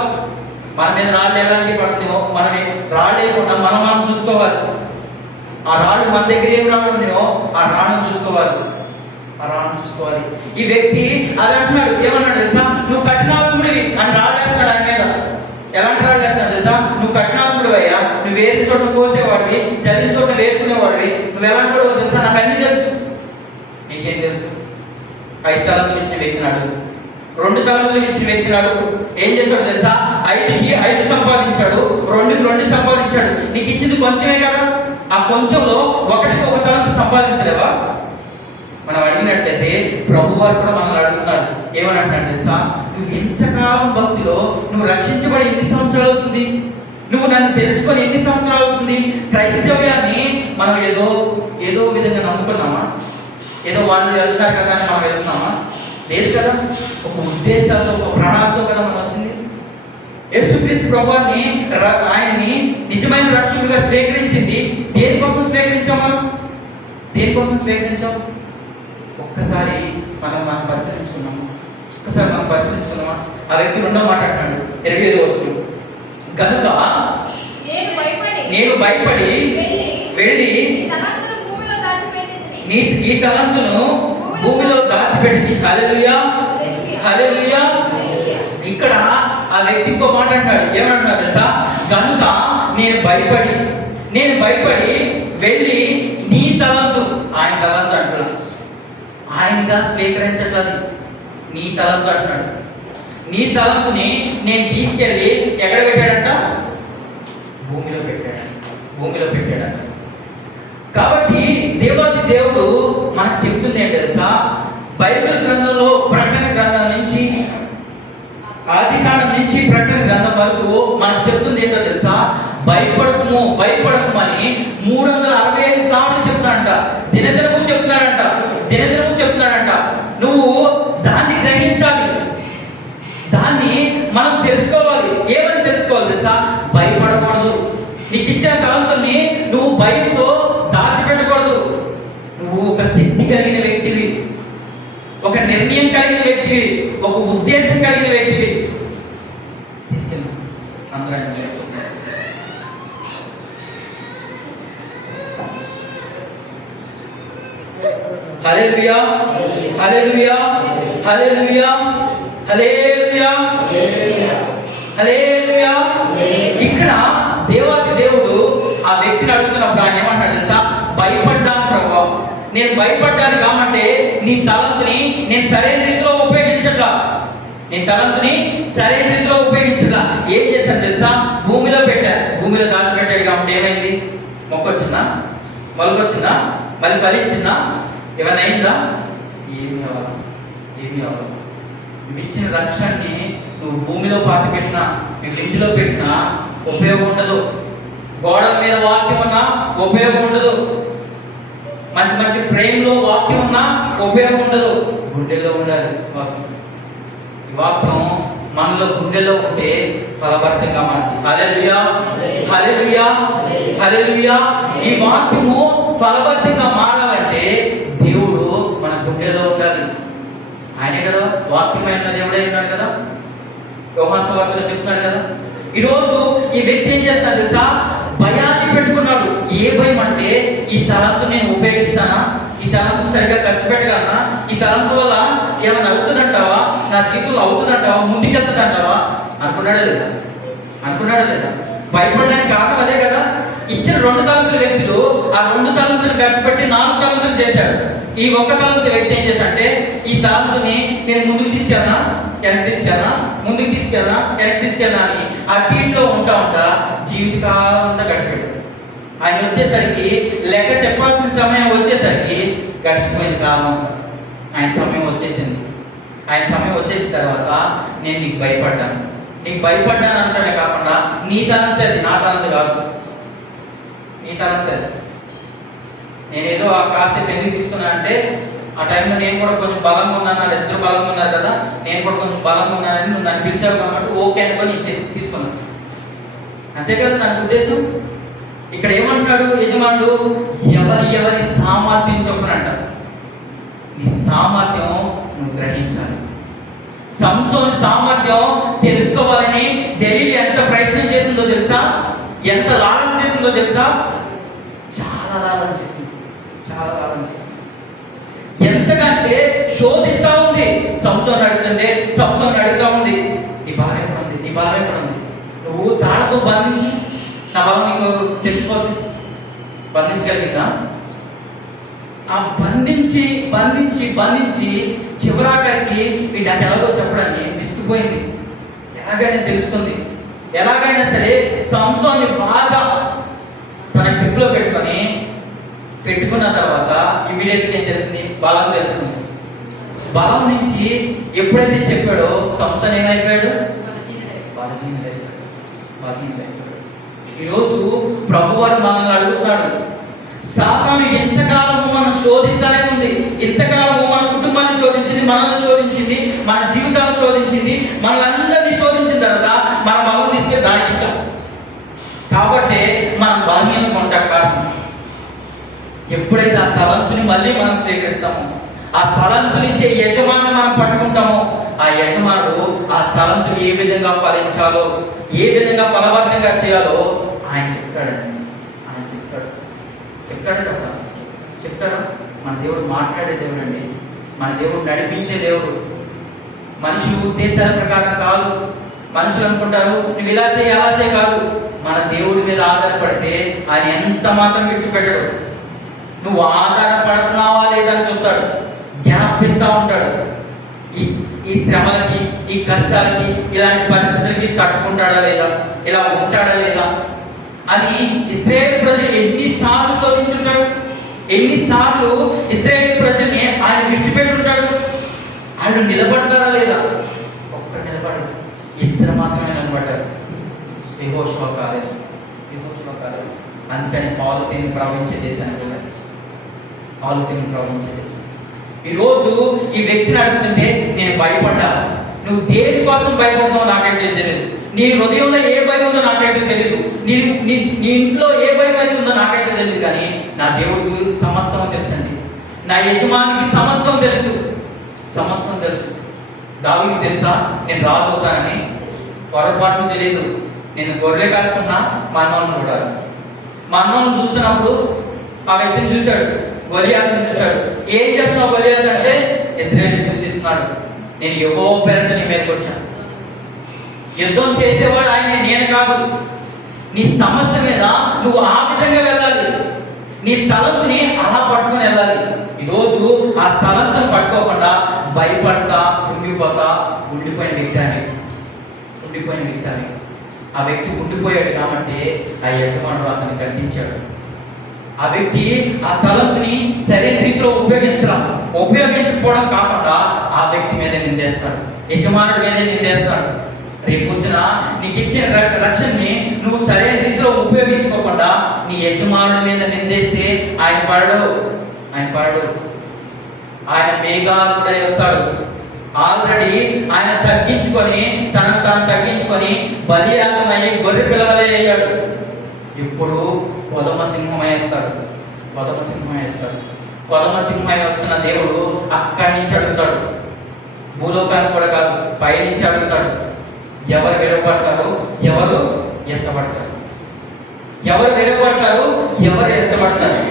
మన మీద రాళ్ళు ఎలాంటి పడుతున్నాయో మనమే రాలేకుండా మనం చూసుకోవాలి. ఆ రాళ్ళు మన దగ్గర ఏం రాళ్ళు ఉన్నాయో ఆ రాళ్ళను చూసుకోవాలి. ఈ వ్యక్తి అది అంటున్నాడు, ఏమన్నాడు తెలుసా? నువ్వు కఠినాత్ముడివి అని రాళ్ళేస్తున్నాడు ఆయన మీద. ఎలాంటి రాళ్ళు వేస్తున్నాడు తెలుసా? నువ్వు కఠినాత్ముడు అయ్యా, నువ్వు వేరే చోట కోసేవాడివి, చదివిన చోట వేరుకునేవాడివి, నువ్వు ఎలాంటి వాడు తెలుసా? నాకు అన్నీ తెలుసు. నీకేం తెలుసు? 5 తలంతులు ఇచ్చిన వ్యక్తిని అడుగు, 2 తలంతులు ఇచ్చిన వ్యక్తిని అడుగు. ఏం చేశాడు తెలుసా? 5కి 5 సంపాదించాడు, 2కి 2 సంపాదించాడు. నీకు ఇచ్చింది కొంచెమే కదా, ఆ కొంచెంలో 1కి 1 తలంతు సంపాదించలేవా? మనం అడిగినట్లయితే ప్రభు వారు కూడా మనల్ని అడుగుతున్నారు. ఏమని అంటున్నాడు తెలుసా? నువ్వు ఎంతకాలం భక్తిలో, నువ్వు రక్షించబడి ఎన్ని సంవత్సరాలు అవుతుంది? నువ్వు నన్ను తెలుసుకొని ఎన్ని సంవత్సరాలు అవుతుంది? క్రైస్తవ్యాన్ని మనం ఏదో విధంగా నమ్ముకున్నామా? ఏదో వాళ్ళు వెళ్తారు కదా అని మనం వెళ్తున్నామా? లేదు కదా. ఒక ఉద్దేశాలతో, ఒక ప్రణాళికతో కదా మనం వచ్చింది. యేసుక్రీస్తు ప్రభువాన్ని, ఆయన్ని నిజమైన రక్షకుడిగా స్వీకరించింది దేనికోసం స్వీకరించాం? ఒక్కసారి మనం పరిశీలించుకున్నామా? ఆ వ్యక్తి 2వ మాట అంటున్నాడు, 25వ వచనం. కనుక నేను భయపడి వెళ్ళి ఈ తలంతును భూమిలో దాచిపెట్టింది. హల్లెలూయా. ఇక్కడ ఆ వ్యక్తి ఇంకో మాట అంటాడు. ఏమంటున్నాడు తెలుసా? కనుక నేను భయపడి వెళ్ళి నీ తలంతు, ఆయన తలంతు అంటున్నాడు. ఆయనగా స్వీకరించట్లేదు. నీ తలంతు అంటున్నాడు. నీ తలంతుని నేను తీసుకెళ్ళి ఎక్కడ పెట్టాడంట? భూమిలో పెట్టాడంట. కాబట్టి దేవాది దేవుడు మనకు చెప్తుంది ఏంటి తెలుసా? బైబిల్ గ్రంథంలో ప్రకటన గ్రంథం నుంచి, ఆదికాండం నుంచి ప్రకటన గ్రంథం వరకు మనకు చెప్తుంది ఏంటో తెలుసా? భయపడకము అని 365 సార్లు చెప్తాడంట. దినదినము చెప్తున్నాడంట. నువ్వు దాన్ని గ్రహించాలి, దాన్ని మనం తెలుసుకోవాలి. ఏమని తెలుసుకోవాలి తెలుసా? భయపడకూడదు. నీకు ఇచ్చిన తలంతుల్ని నువ్వు భయంతో దాచిపెట్టకూడదు. నువ్వు ఒక శక్తి కలిగిన వ్యక్తివి, ఒక నిర్ణయం కలిగిన వ్యక్తివి, ఒక ఉద్దేశం కలిగిన వ్యక్తివి. తీసుకెళ్ళి అందరూ హల్లెలూయా, హల్లెలూయా, హల్లెలూయా, హల్లెలూయా, హల్లెలూయా. ఇక్కడ దేవాది దేవుడు ఆ వ్యక్తిని అడుగుతున్నప్పుడు ఆయన ఏమంటాడు తెలుసా? భయపడ్డాను ప్రభువా, నేను భయపడ్డాను కాబట్టి నీ తలంతుని నేను సరైన రీతిలో ఉపయోగించట్లా. ఏం చేశాను తెలుసా? భూమిలో దాచిపెట్టాడు. కాబట్టి ఏమైంది? మొక్కొచ్చిందా? మొలకొచ్చిందా? మళ్ళీ ఫలించిందా? ఏమైనా అయిందా? ఏమి అవ్వదు. నువ్వు ఇచ్చిన రక్షణని నువ్వు భూమిలో పాతి పెట్టినా, నువ్వు ఇంటిలో పెట్టినా ఉపయోగం ఉండదు. గోడల మీద వాక్యం ఉన్నా ఉపయోగం ఉండదు. మంచి ప్రేమలో వాక్యం ఉన్నా ఉపయోగం ఉండదు. గుండెల్లో ఉండాలి వాక్యం. ఈ వాక్యం మనలో గుండెలో ఉంటే ఫలభరితంగా మారుతుంది. హల్లెలూయా, హల్లెలూయా, హల్లెలూయా. ఈ వాక్యము ఫలభరితంగా మారాలంటే దేవుడు మన గుండెలో ఉండాలి. ఆయనే కదా వాక్యమైన దేవుడే ఉన్నాడు కదా. యోహాను సువార్తలో చెప్తున్నాడు కదా. ఈరోజు ఈ వ్యక్తి ఏం చేస్తాడు తెలుసా? భయాన్ని పెట్టుకున్నాడు. ఏ భయం అంటే, ఈ తలంతు నేను ఉపయోగిస్తానా? ఈ తలంతు సరిగ్గా ఖర్చు పెట్టగలనా? ఈ తలంతు వల్ల ఏమైనా అవుతుందంటావా? నా జీవితంలో అవుతుందంటావా? ముందుకెళ్తుందంటావా? అనుకున్నాడా లేదా? భయపడడానికి కారణం అదే కదా. ఇచ్చిన 2 తలంతుల వ్యక్తులు ఆ 2 తలంతులు ఖర్చు పెట్టి 4 తలంతులు చేశాడు. ఈ 1 తలంతు వ్యక్తి ఏం చేశాడంటే, ఈ తలంతుని నేను ముందుకు తీసుకెళ్ళనా, వెనక్కి తీసుకెళ్ళనా అని ఆ టీంలో ఉంటా జీవితకాలం అంతా గడిపాడు. ఆయన వచ్చేసరికి లెక్క చెప్పాల్సిన సమయం వచ్చేసరికి గడిచిపోయింది కాలం. ఆయన సమయం వచ్చేసిన తర్వాత నేను నీకు భయపడ్డాను అనడమే కాకుండా నీ తలంతే అది, నా తలంత కాదు. నీ తలంతే అది. నేనేదో ఆ కాసేపు ఎందుకు తీసుకున్నానంటే, ఆ టైంలో నేను కూడా కొంచెం బలంగా ఉన్నాను, వాళ్ళు ఇద్దరు బలంగా ఉన్నారు కదా, నేను కూడా కొంచెం బలంగా ఉన్నానని నువ్వు నన్ను పిలిచావు కాబట్టి ఓకే అనుకొని తీసుకున్నాను. అంతే కదా నాకు ఉద్దేశం. ఇక్కడ ఏమంటున్నాడు యజమానుడు? ఎవరి సామర్థ్యం చొప్పున అంటారు. నీ సామర్థ్యం నువ్వు గ్రహించాలి. సంసోను సామర్థ్యం తెలుసుకోవాలని డెలీలో ఎంత ప్రయత్నం చేసిందో తెలుసా? ఎంత లాభం చేసిందో తెలుసా? చాలా లాభం చేసింది. ఎంతకంటే శోధిస్తా ఉంది. సంసోను అడుగుతా ఉంది, నీ బలం ఎక్కడ ఉంది? నువ్వు తాళతో బంధించి నా బలం నీకు తెలిసిపోతుంది. బంధించగలిగిందా? ఆ బంధించి చివరాఖరికి వీడు నాకు ఎలాగో చెప్పడాన్ని విసిగిపోయింది. ఎలాగైనా తెలుసుకుంది. ఎలాగైనా సరే సంసోన్ని బాగా తన గ్రిప్లో పెట్టుకున్న తర్వాత ఇమీడియట్గా ఏం తెలిసింది? బలం తెలుసుకుంది. బలం నుంచి ఎప్పుడైతే చెప్పాడో సంసోన్ ఏమైపోయాడు? బలహీనుడైపోయాడు. ఈరోజు ప్రభువారు మనల్ని అడుగుతున్నాడు. సాతాను ఎంతకాలము మనం శోధిస్తానే ఉంది. ఎంతకాలము మన కుటుంబాన్ని శోధించింది, మనల్ని శోధించింది, మన జీవితాలను శోధించింది, మనల్ని శోధించిన తర్వాత మన బలం తీసుకెళ్ళి దానికి ఇచ్చాం. కాబట్టి మనం బలహీనంగా ఉంటాం. కారణం ఎప్పుడైతే ఆ తలంతుని మళ్ళీ మనం స్వీకరిస్తామో, ఆ తలంతునిచ్చే యజమాని మనం పట్టుకుంటామో, ఆ యజమానుడు ఆ తలంతుని ఏ విధంగా ఫలించాలో, ఏ విధంగా ఫలవంతంగా చేయాలో ఆయన చెప్తాడా? మన దేవుడు మాట్లాడే దేవుడు అండి. మన దేవుడు నడిపించే దేవుడు. మనిషి ఉద్దేశాల ప్రకారం కాదు. మనుషులు అనుకుంటారు నువ్వు ఇలా చేయి అలా చేయి కాదు. మన దేవుడి మీద ఆధారపడితే ఆయన ఎంత మాత్రం విడిచిపెట్టడు. నువ్వు ఆధారపడుతున్నావా లేదా అని చూస్తాడు, జ్ఞాపిస్తూ ఉంటాడు. ఈ శ్రమలకి, ఈ కష్టాలకి, ఇలాంటి పరిస్థితులకి తట్టుకుంటాడా లేదా, ఇలా ఉంటాడా లేదా అని ఇశ్రాయేలు ప్రజలు ఎన్నిసార్లు శోధించుంటాడు, ఎన్నిసార్లు ఇశ్రాయేలు ప్రజల్ని ఆయన విడిచిపెట్టుంటాడు. ఆయన నిలబడతారా లేదా? ఒక్కడు నిలబడు, ఇద్దరు మాత్రమే నిలబడ్డారు. యెహోషువ కాలేదు. అందుకని పాలుతీని ప్రవహించే దేశానికి వెళ్ళాలి. పాలుతీని ప్రవహించే దేశం. ఈరోజు ఈ వ్యక్తిని అడుగుతుంటే నేను భయపడ్డా. నువ్వు దేనికోసం భయపడతావు నాకైతే తెలియదు. నీ హృదయంలో ఏ భయం ఉందో నాకైతే తెలియదు. నీ ఇంట్లో ఏ భయం అయితే ఉందో నాకైతే తెలియదు. కానీ నా దేవుడికి సమస్తం తెలుసండి. నా యజమానికి సమస్తం తెలుసు. సమస్తం తెలుసు. దావీదుకు తెలుసా నేను రాజు అవుతానని? పొరపాటును తెలియదు. నేను గొర్రె కాస్తున్నా మా అన్నను చూడాలి. మా అన్నను చూస్తున్నప్పుడు ఆ వ్యక్తిని చూశాడు, గొలియాతుని చూశాడు. ఏం చేస్తున్నావు గొలియాతు అంటే ఇశ్రాయేలుని దూషిస్తున్నాడు. నేను యెహోవా పేరిట నీ మీదకి వచ్చాను. యుద్ధం చేసేవాడు ఆయన, నేను కాదు. నీ సమస్య మీద నువ్వు ఆ విధంగా వెళ్ళాలి. నీ తలంతుని అలా పట్టుకొని వెళ్ళాలి. ఈరోజు ఆ తలంతుని పట్టుకోకుండా భయపడతా, ఉండిపోతా ఉండిపోయిన వ్యక్తి అని, ఉండిపోయిన వ్యక్తి అని. ఆ వ్యక్తి ఉండిపోయాడు కాబట్టి ఆ యజమానుడు అతన్ని గద్దించాడు. ఆ వ్యక్తి ఆ తలంతుని సరైన రీతిలో ఉపయోగించకపోవడం కాకుండా ఆ వ్యక్తి మీద నిందేస్తాడు, యజమానుడి మీద నిందేస్తాడు. రేపు పొద్దున నీకు ఇచ్చిన రక్షణని నువ్వు సరైన రీతిలో ఉపయోగించుకోకుండా నీ యజమానుడి మీద నిందేస్తే ఆయన పడడు. ఆయన మేఘాలుడై వస్తాడు. ఆల్రెడీ ఆయన తగ్గించుకొని తనను తాను తగ్గించుకొని బలియాగమై గొర్రె పిల్లవలే అయ్యాడు. ఇప్పుడు కొదమ సింహమై వేస్తాడు. కొదమ సింహమై వస్తున్న దేవుడు అక్కడి నుంచి అడుగుతాడు. భూలోకానికి కూడా కాదు, పైనుంచి అడుగుతాడు. ఎవరు విడవబడతారు, ఎవరు ఎత్తబడతారు? ఎవరు విడవబడతారు, ఎవరు ఎత్తబడతారు?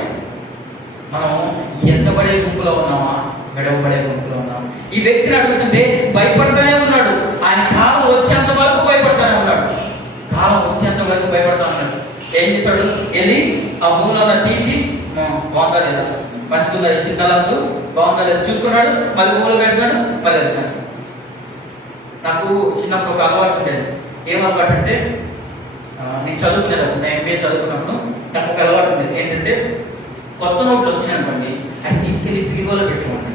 మనం ఎత్తబడే గుంపులో ఉన్నామా, విడవబడే గుంపులో ఉన్నామా? ఈ వ్యక్తిని అడుగుతుంటే భయపడతానే ఉన్నాడు. ఆయన కాలం వచ్చేంత వరకు భయపడతానే ఉన్నాడు. ఏం చేశాడు? వెళ్ళి ఆ భూమిలో తీసి బాగుందా లేదా, పంచుకుందా, ఇచ్చిన తలంతు బాగుందా లేదా చూసుకున్నాడు. మళ్ళీ భూమిలో పెట్టుకున్నాడు, మళ్ళీ వెళ్తున్నాడు. నాకు చిన్నప్పుడు ఒక అలవాటు ఉండేది. ఏమలవాటు అంటే, నేను చదువుకునేటప్పుడు, నేను ఎంబీఏ చదువుకున్నప్పుడు నాకు ఒక అలవాటు ఉండేది. ఏంటంటే కొత్త నోట్లు వచ్చినాయి అనుకోండి, అది తీసుకెళ్ళి బీరోలో పెట్టేవాడిని.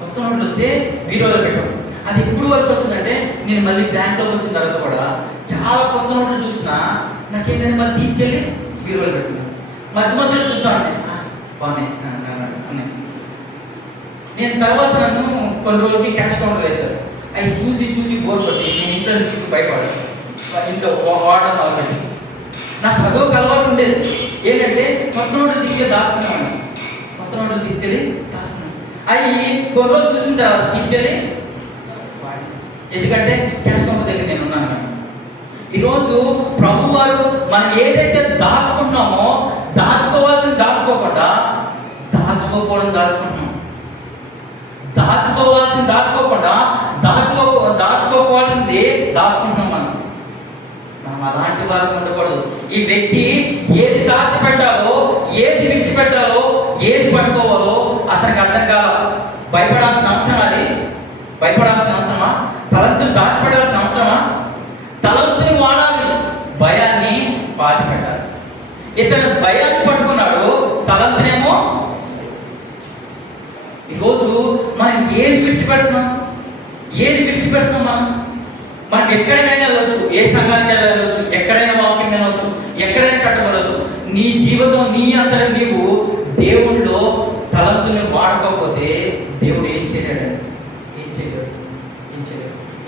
కొత్త నోట్లు వస్తే బీరోలో పెట్టేవాడు. అది ఎప్పుడు వరకు వచ్చిందంటే, నేను మళ్ళీ బ్యాంక్లోకి వచ్చిన తర్వాత కూడా చాలా కొత్త నోట్లు చూసినా నాకేంటంటే మళ్ళీ తీసుకెళ్ళి బీరోలో పెట్టుకున్నాను. మధ్యలో చూస్తా ఉంటే బాగున్నాయి. నేను తర్వాత నన్ను కొన్ని రోజులకి క్యాష్ కౌంటర్ వేశారు. అవి చూసి బోర్ పట్టి నేను ఇంట్లో తీసుకుని భయపడాను. ఇంట్లో వాడడం వాళ్ళకి నాకు అదొక అలవాటు ఉండేది. ఏంటంటే కొత్త నోట్లు తీసుకెళ్ళి దాచుకున్నాను. అవి కొన్ని రోజులు చూసిన తర్వాత తీసుకెళ్ళి, ఎందుకంటే క్యాష్ కౌంటర్ దగ్గర నేను ఉన్నాను కానీ. ఈరోజు ప్రభు వారు మనం ఏదైతే దాచుకుంటున్నామో దాచుకోవాల్సింది దాచుకోకుండా దాచుకుంటున్నాం. దాచుకోవాల్సింది దాచుకోకుండా దాచుకోవాల్సింది దాచుకుంటున్నాం. మనం అలాంటి వారు ఉండకూడదు. ఈ వ్యక్తి ఏది దాచిపెట్టాలో, ఏది విడిచిపెట్టాలో, ఏది పట్టుకోవాలో అతనికి అర్థం కాల. భయపడాల్సిన అవసరం అది? భయపడాల్సిన అవసరమా? తలంతుని దాచిపెట్టాల్సిన అవసరమా? తలంతుని వాడాలి, భయాన్ని పాతి పెట్టాలి. ఇతను భయాన్ని పట్టుకున్నాడు, తలంతునేమో. ఈరోజు మనం ఏది విడిచిపెడుతున్నాం మనం ఎక్కడికైనా వెళ్ళవచ్చు, ఏ సంఘానికి వెళ్ళవచ్చు, ఎక్కడైనా వాకింగ్ వెళ్ళవచ్చు, ఎక్కడైనా కట్టబడవచ్చు. నీ జీవితం నీ అంతటా నీవు దేవుళ్ళో తలంతుని వాడుకోకపోతే దేవుడు ఏం చేయలేడు.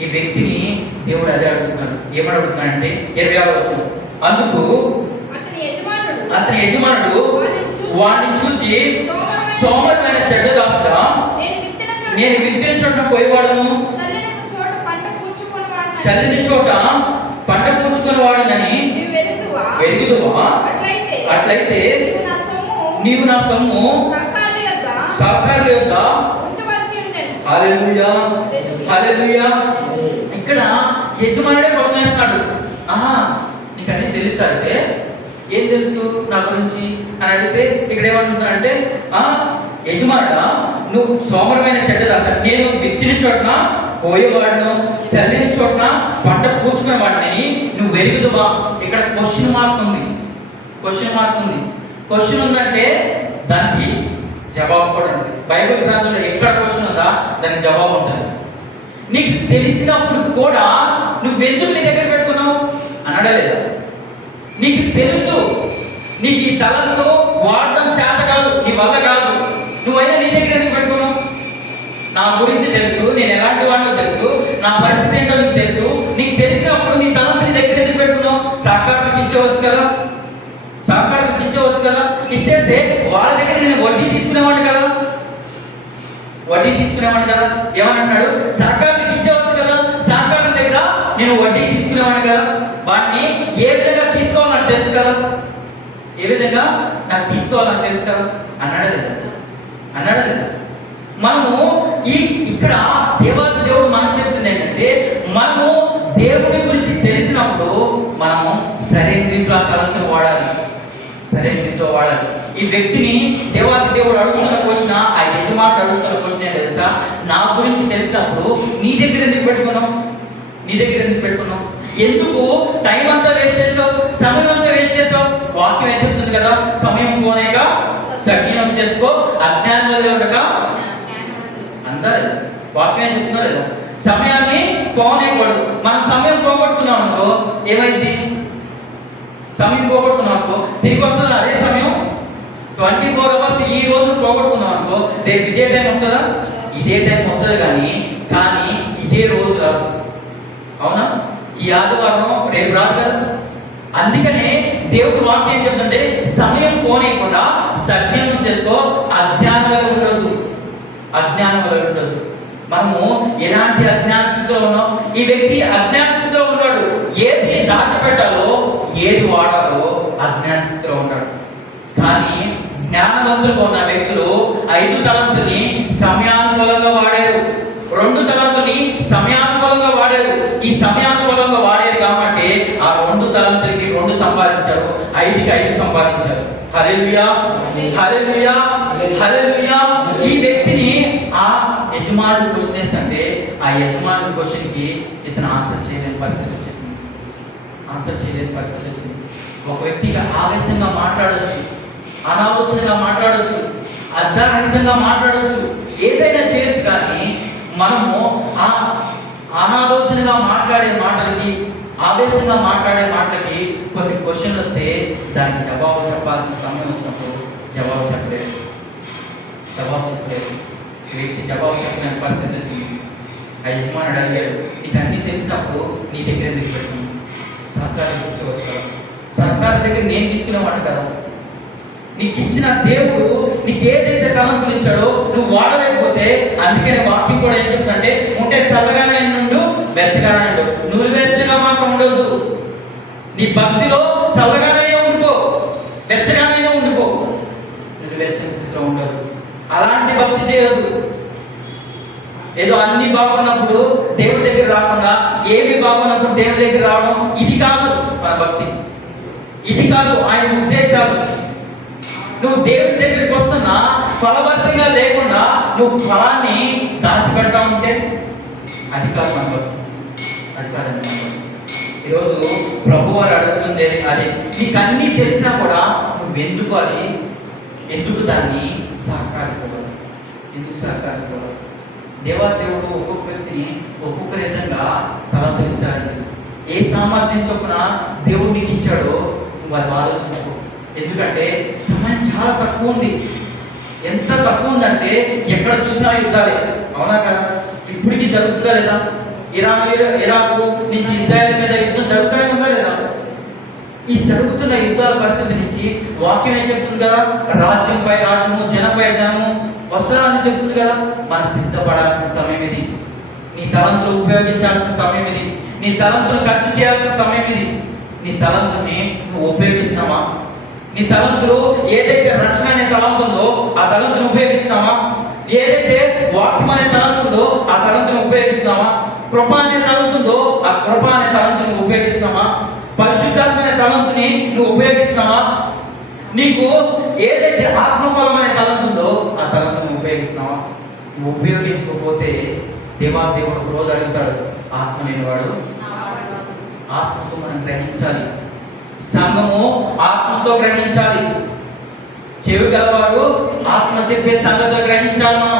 ఈ వ్యక్తిని దేవుడు అదే అడుగుతున్నాడు. ఏమని అడుగుతున్నాడంటే 26వ వచనం, అందుకు అతని యజమానుడు వాడిని చూసి, సోమరివైన చెడ్డ దాసుడా, నేను విత్తిన చోట పోయేవాడను, చల్లని చోట పంట కూర్చుకుని వాడనని ఎరుగుదువా? అట్లయితే నీవు నా సొమ్ము సహకారుల యొద్ద హల్లెలూయా హల్లెలూయా. ఇక్కడ యజమానుడే క్వశ్చన్ వేస్తున్నాడు. నీకు అన్నీ తెలుసా? అయితే ఏం తెలుసు నా గురించి అని అడిగితే ఇక్కడ ఏమంటున్నాడంటే, యజమానుడా నువ్వు సోమరమైన చెడ్డ దాస, నేను విత్తిన చోటన కోయేవాడును, చల్లని చోట్న పంట కూర్చునే వాడిని నువ్వు వెరుగుదువా. ఇక్కడ క్వశ్చన్ మార్క్ ఉంది. క్వశ్చన్ ఉందంటే దానికి జవాబు కూడా ఉంది. బైబిల్ గ్రంథంలో ఎక్కడ క్వశ్చన్ ఉందా దానికి జవాబు ఉంటుంది. నీకు తెలిసినప్పుడు కూడా నువ్వెందుకు నీ దగ్గర పెట్టుకున్నావు అని అడగలేదు. నీకు తెలుసు నీకు ఈ తలంతో వాడడం చేత కాదు, నీ వల్ల కాదు, నువ్వైనా నీ దగ్గర ఎందుకు పెట్టుకున్నావు? నా గురించి తెలుసు, నేను ఎలాంటి వాడినో తెలుసు, నా పరిస్థితి ఏంటో నీకు తెలుసు. నీకు తెలిసినప్పుడు నీ తలంతో నీ దగ్గర ఎందుకు పెట్టుకున్నావు? సహకారానికి ఇచ్చేవచ్చు కదా, ఇచ్చేస్తే వాళ్ళ దగ్గర నేను వడ్డీ తీసుకునేవాడిని కదా. ఏమనంటున్నాడు? సహకారానికి ఇచ్చేవచ్చు కదా, సహకారం దగ్గర నేను వడ్డీ తీసుకునేవాడిని కదా. వాటిని ఏ విధంగా తీసుకోవాలని నాకు తెలుసు కదా, అన్నాడా లేదా? మనము ఇక్కడ దేవాది దేవుడు మనకు చెప్తుంది ఏంటంటే, మనము దేవుడి గురించి తెలిసినప్పుడు మనము సరైన రీతిలో ఆ తలంతులు వాడాలి. ఈ వ్యక్తిని దేవాది దేవుడు అడుగుతున్న క్వశ్చన్, ఆ యజమానుడు అడుగుతున్న క్వశ్చన్ ఏంటో తెలుసా? నా గురించి తెలిసినప్పుడు నీ దగ్గర ఎందుకు పెట్టుకున్నావు? ఎందుకు టైం అంతా వేస్ట్ చేసావు, సమయం అంతా వేస్ట్ చేసావు? వాక్యం ఏం చెప్తుంది కదా, సమయం పోనేక సజ్ఞానం చేసుకో, అజ్ఞానం వల్ల ఉండక. అందరు వాక్యం చెప్తుందా లేదా? సమయాన్ని పోనేయకూడదు. మనం సమయం పోగొట్టుకున్నాం అనుకో ఏమైంది? తిరిగి వస్తుందా అదే సమయం? 24 hours ఈ రోజు పోగొట్టుకున్నాం అనుకో రేపు ఇదే టైం వస్తుందా? ఇదే టైం వస్తుంది, కానీ ఇదే రోజు రాదు. అవునా? ఈ ఆదివారం రేపు రాదు కదా. అందుకనే దేవుడు వాక్యం చెప్తుంటే సమయం పోనీయకుండా సజ్ఞానం చేసుకో, అజ్ఞానం వల్ల ఉండదు. మనము ఎలాంటి అజ్ఞాన స్థితిలో ఉన్నాం? ఈ వ్యక్తి అజ్ఞాన స్థితిలో ఉన్నాడు. ఏది దాచిపెట్టాలో ఏది వాడాలో అజ్ఞాన స్థితిలో ఉన్నాడు. కానీ జ్ఞానవంతులుగా ఉన్న వ్యక్తులు 5 తలంతుని సమయానుకూలంగా వాడారు, 2 తలంతుని సమయానుకూలంగా వాడారు. ఈ సమయానుకూలంగా వాడారు కాబట్టి ఆ 2 తలంతులకి 2 సంపాదించారు, 5కి 5 సంపాదించారు. హల్లెలూయా. ఈ వ్యక్తిని ఆ యజమానుడు క్వశ్చన్ అంటే ఆ యజమానుడి క్వశ్చన్కి ఇతను ఆన్సర్ చేయలేని పరిస్థితి వచ్చింది. ఒక వ్యక్తిగా ఆవేశంగా మాట్లాడవచ్చు, అనాలోచనగా మాట్లాడవచ్చు, అర్ధరహితంగా మాట్లాడవచ్చు, ఏదైనా చేయొచ్చు. కానీ మనము ఆ అనాలోచనగా మాట్లాడే మాటలకి, ఆవేశంగా మాట్లాడే మాటలకి కొన్ని క్వశ్చన్లు వస్తే దానికి జవాబు చెప్పాల్సిన సమయం వచ్చినప్పుడు జవాబు చెప్పలేదు. వ్యక్తి జవాబు చెప్పలేని పరిస్థితి వచ్చింది. ఆ యజమానుడు అడిగాడు, నీకన్నీ తెలిసినప్పుడు నీ దగ్గర ఎందుకు పెట్టుకున్నావు? సర్కారు ఇచ్చేవచ్చు కదా, సర్కారు దగ్గర నేను తీసుకునేవాడు కదా. నీకు ఇచ్చిన దేవుడు నీకు ఏదైతే తలంపులు ఇచ్చాడో నువ్వు వాడలేకపోతే, అందుకని వాక్యం కూడా ఏం చెప్తుందంటే, ఉంటే చల్లగానే ఉండు, వెచ్చగానే ఉండు. నువ్వు వెచ్చగా మాత్రం ఉండదు. నీ భక్తిలో చల్లగానే ఉండిపో, వెచ్చగానే ఉండిపో. నువ్వు వెచ్చని స్థితిలో ఉండదు. అలాంటి భక్తి చేయొద్దు. ఏదో అన్ని బాగున్నప్పుడు దేవుడి దగ్గర రాకుండా, ఏమి బాగున్నప్పుడు దేవుడి దగ్గర రావడం, ఇది కాదు మన భక్తి, ఇది కాదు ఆయన ఉద్దేశాలు. నువ్వు దేవుడి దగ్గరికి వస్తున్నా ఫలభర్తిగా లేకుండా నువ్వు ఫలాన్ని దాచిపెడతా ఉంటే అది కాదు మన భక్తి, అది కాదండి మన భక్తి. ఈరోజు ప్రభు వారు అడుగుతుంది అది, నీకు అన్నీ తెలిసినా కూడా ఎందుకు దాన్ని సహకారిపోవాలి? దేవాదేవుడు ఒక్కొక్క వ్యక్తిని ఒక్కొక్క విధంగా తలంతులు ఇస్తాడు. ఏ సామర్థ్యం చొప్పున దేవుడు నీకు ఇచ్చాడో నువ్వు అది ఆలోచించుకో. ఎందుకంటే సమయం చాలా తక్కువ ఉంది. ఎంత తక్కువ ఉందంటే ఎక్కడ చూసినా యుద్ధాలే. అవునా కదా? ఇప్పటికీ జరుగుతుందా లేదా? ఇరాకు నుంచి ఇజ్రాయెల్ మీద యుద్ధం జరుగుతూనే ఉందా లేదా? ఈ జరుగుతున్న యుద్ధాల పరిస్థితి నుంచి వాక్యం ఏం చెప్తుంది కదా, రాజ్యంపై రాజ్యము, జనంపై జనము వస్తుందని చెప్తుంది కదా. మనం సిద్ధపడాల్సిన సమయం ఇది. నీ తలంతులు ఉపయోగించాల్సిన సమయం ఇది. నీ తలంతులు ఖర్చు చేయాల్సిన సమయం ఇది. నీ తలంతుని నువ్వు ఉపయోగిస్తున్నావా? నీ తలంతులు ఏదైతే రక్షణ అనే తలంతుందో ఆ తలంతును ఉపయోగిస్తున్నావా? ఏదైతే వాక్యం అనే తలంతుందో ఆ తలంతును ఉపయోగిస్తున్నావా? కృప అనే తలంతుందో ఆ కృప అనే తలంతును ఉపయోగిస్తున్నావా? పరిశుద్ధాత్మ అనే తలంతుని నువ్వు ఉపయోగిస్తున్నావా? నీకు ఏదైతే ఆత్మఫలం అనే తలంతుందో ఆ తలంతును ఉపయోగిస్తున్నావా? నువ్వు ఉపయోగించకపోతే దేవుడు ఒక రోజు అడుగుతాడు, ఆత్మ లేనివాడు ఆత్మతో మనం గ్రహించాలి. సంఘము ఆత్మతో గ్రహించాలి. చెవి గలవాడు ఆత్మ చెప్పే సంగతులు గ్రహించాలి.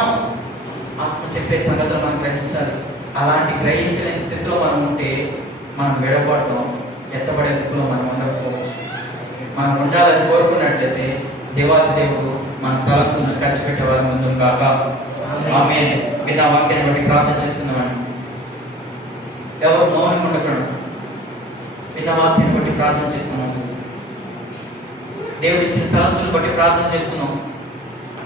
ఆత్మ చెప్పే సంగతులు మనం గ్రహించాలి. అలాంటి గ్రహించలేని స్థితిలో మనం ఉంటే మనం విడపడటం, ఎత్తబడే స్థితిలో మనం ఉండకపోవచ్చు. మనం ఉండాలని కోరుకున్నట్లయితే దేవాది దేవుడు మన తలంతులను ఖర్చు పెట్టే వాళ్ళ ముందు కాక ఆమేన్. విన్న వాక్యాన్ని బట్టి ప్రార్థన చేస్తున్నామని ఎవరు మౌనం ఉండకూడదు. విన్న వాక్యాన్ని బట్టి ప్రార్థన చేస్తున్నాం. దేవుడు ఇచ్చిన తలంతులను బట్టి ప్రార్థన చేస్తున్నాం.